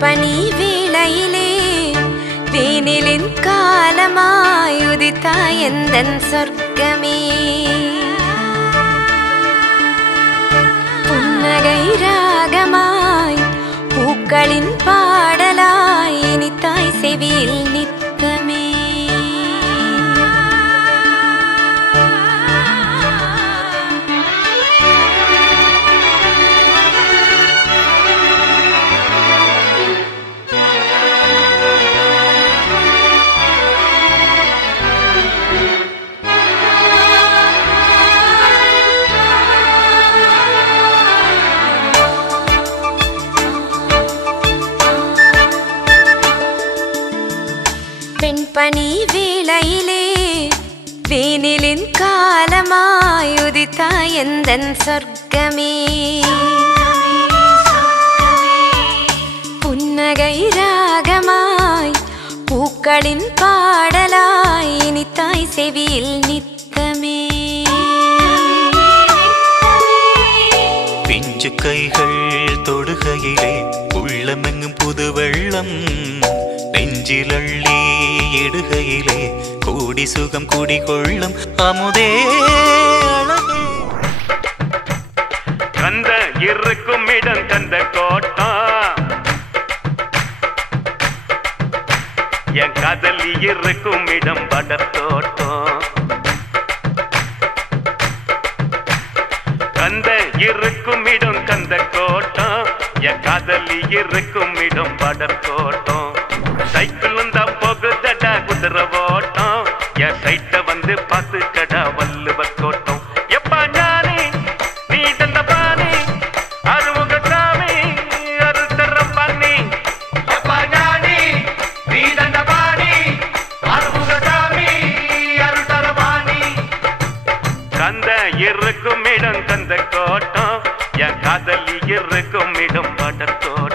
பனி வேளையிலே வேனிலின் காலமாய் உதித்தாய் எந்தன் சொர்க்கமே புன்னகை ராகமாய் பூக்களின் பாடலாய் இனித்தாய் செவியில் நித்தமே பனி வேளையிலே வேனிலின் காலமாய் உதித்தாய் எந்தன் சொர்க்கமே புன்னகை ராகமாய் பூக்களின் பாடலாய் இனித்தாய் செவியில் நித்தமே பிஞ்சு கைகள் தொடுகையிலே உள்ளமெங்கும் புது வெள்ளம் நெஞ்சில் அள்ளி எடுகையிலே கூடி சுகம் குடிகொள்ளும் அமுதே அழகு கந்த இருக்கும் இடம் கந்த கோட்டா என் காதல் இருக்கும் இடம் படத்தோட்டம் கந்த இருக்கும் இடம் கந்த கோட்டம் என் காதல் இருக்கும் இடம் படத்தோட்டம் சைக்கிள் வந்தா போகுதடா குதிரை ஓட்டம் என் சைட்ட வந்து பாத்துக்கடா வள்ளுவர் கோட்டம் எப்பா ஞானி நீ தந்த பாணி அருமுக சாமி அருத்தரம் பண்ணி எப்பா ஞானி நீ தந்த பாணி அருமுக சாமி அருத்தரம் பண்ணி கந்த இருக்கும் இடம் கந்த கோட்டம் என் காதலி இருக்கும் இடம் படத்தோட்டம்